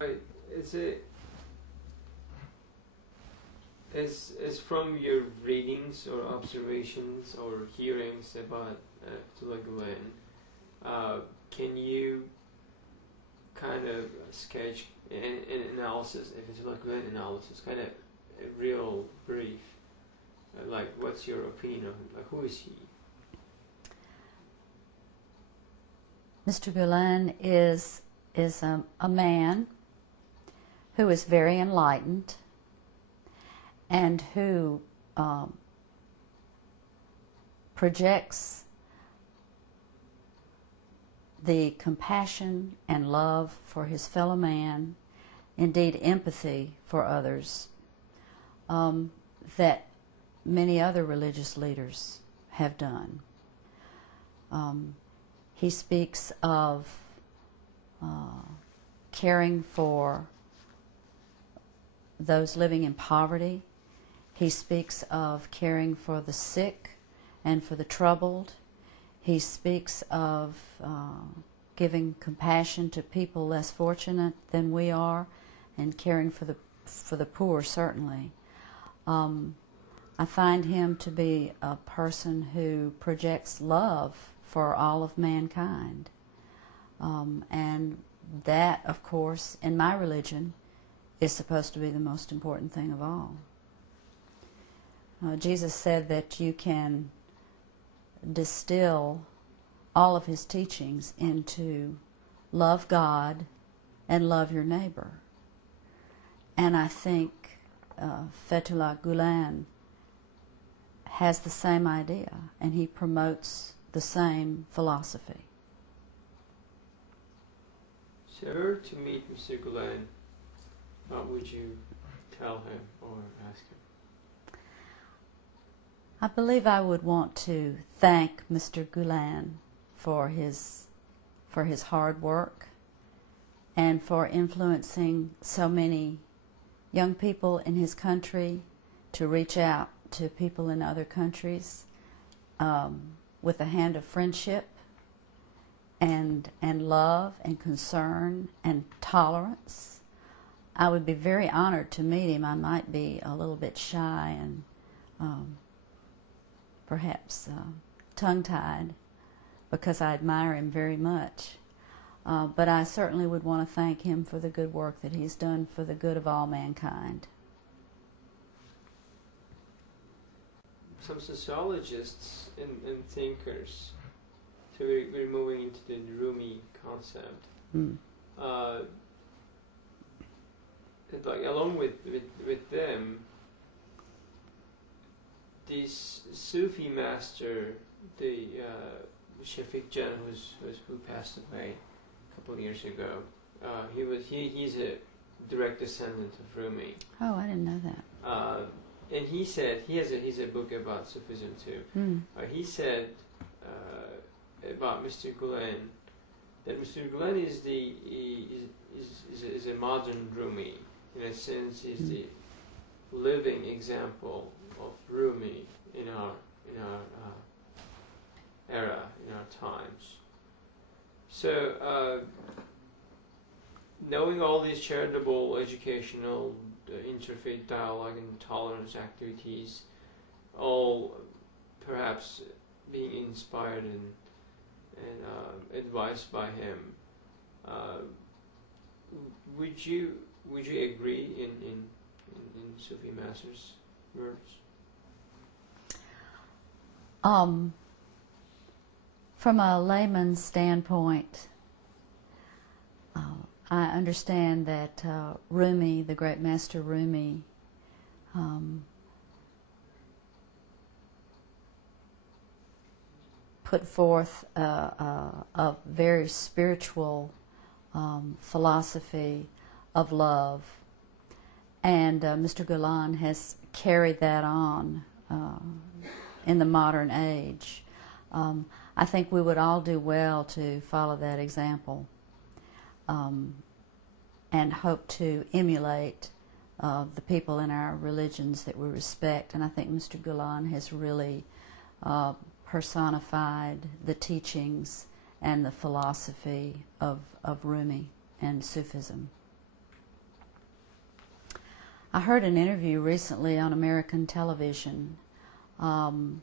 Is it is from your readings or observations or hearings about Fethullah Gulen, can you kind of sketch an analysis, a Fethullah Gulen analysis, kind of a real brief, like what's your opinion of him? Like, who is he? Mr. Gulen is a man who is very enlightened and who projects the compassion and love for his fellow man, indeed empathy for others, that many other religious leaders have done. He speaks of caring for those living in poverty. He speaks of caring for the sick and for the troubled. He speaks of giving compassion to people less fortunate than we are, and caring for the poor, certainly. I find him to be a person who projects love for all of mankind. And that, of course, in my religion, is supposed to be the most important thing of all. Jesus said that you can distill all of his teachings into love God and love your neighbor. And I think Fethullah Gulen has the same idea, and he promotes the same philosophy. So if you were to meet Mr. Gulen, what would you tell him or ask him? I believe I would want to thank Mr. Gulen for his hard work and for influencing so many young people in his country to reach out to people in other countries with a hand of friendship and love and concern and tolerance. I would be very honored to meet him. I might be a little bit shy and perhaps tongue-tied because I admire him very much. But I certainly would want to thank him for the good work that he's done for the good of all mankind. Some sociologists and thinkers, so we're moving into the Rumi concept, like along with them, this Sufi master, the Shafiq Jan, who passed away a couple of years ago, he's a direct descendant of Rumi. Oh, I didn't know that. And he said he's a book about Sufism too. He said about Mr. Gulen that Mr. Gulen is a modern Rumi. In a sense, he's the living example of Rumi in our era, in our times. So, knowing all these charitable, educational, interfaith dialogue and tolerance activities, all perhaps being inspired and advised by him, would you agree in Sufi Master's words? From a layman's standpoint, I understand that Rumi, the great master Rumi, put forth a very spiritual philosophy of love, and Mr. Gulen has carried that on in the modern age. I think we would all do well to follow that example and hope to emulate the people in our religions that we respect. And I think Mr. Gulen has really personified the teachings and the philosophy of Rumi and Sufism. I heard an interview recently on American television, and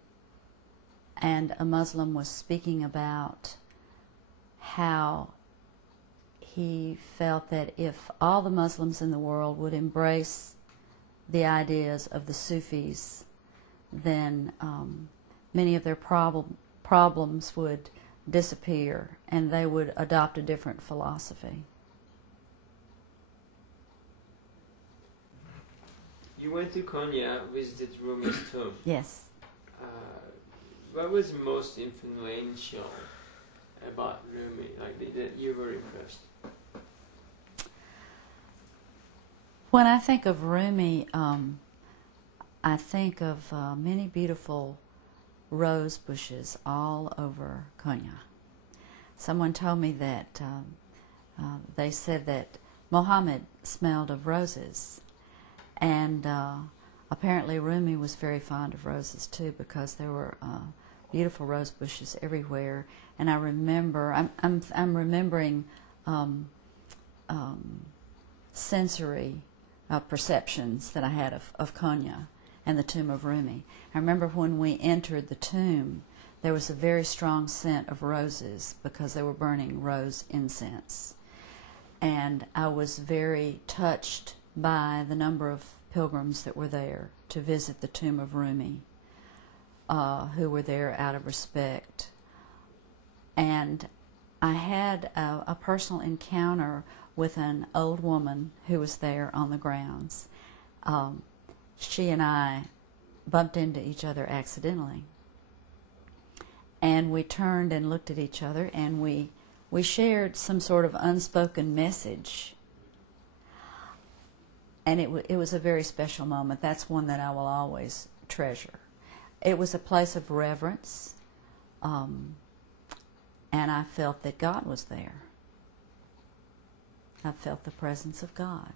a Muslim was speaking about how he felt that if all the Muslims in the world would embrace the ideas of the Sufis, then many of their problems would disappear and they would adopt a different philosophy. You went to Konya, visited Rumi's tomb. Yes. What was most influential about Rumi, like that you were impressed? When I think of Rumi, I think of many beautiful rose bushes all over Konya. Someone told me that they said that Mohammed smelled of roses, and apparently Rumi was very fond of roses too, because there were beautiful rose bushes everywhere. And I remember, I'm remembering sensory perceptions that I had of Konya and the tomb of Rumi. I remember when we entered the tomb, there was a very strong scent of roses because they were burning rose incense. And I was very touched by the number of pilgrims that were there to visit the tomb of Rumi, who were there out of respect. And I had a personal encounter with an old woman who was there on the grounds. She and I bumped into each other accidentally. And we turned and looked at each other, and we shared some sort of unspoken message. And it was a very special moment. That's one that I will always treasure. It was a place of reverence, and I felt that God was there. I felt the presence of God.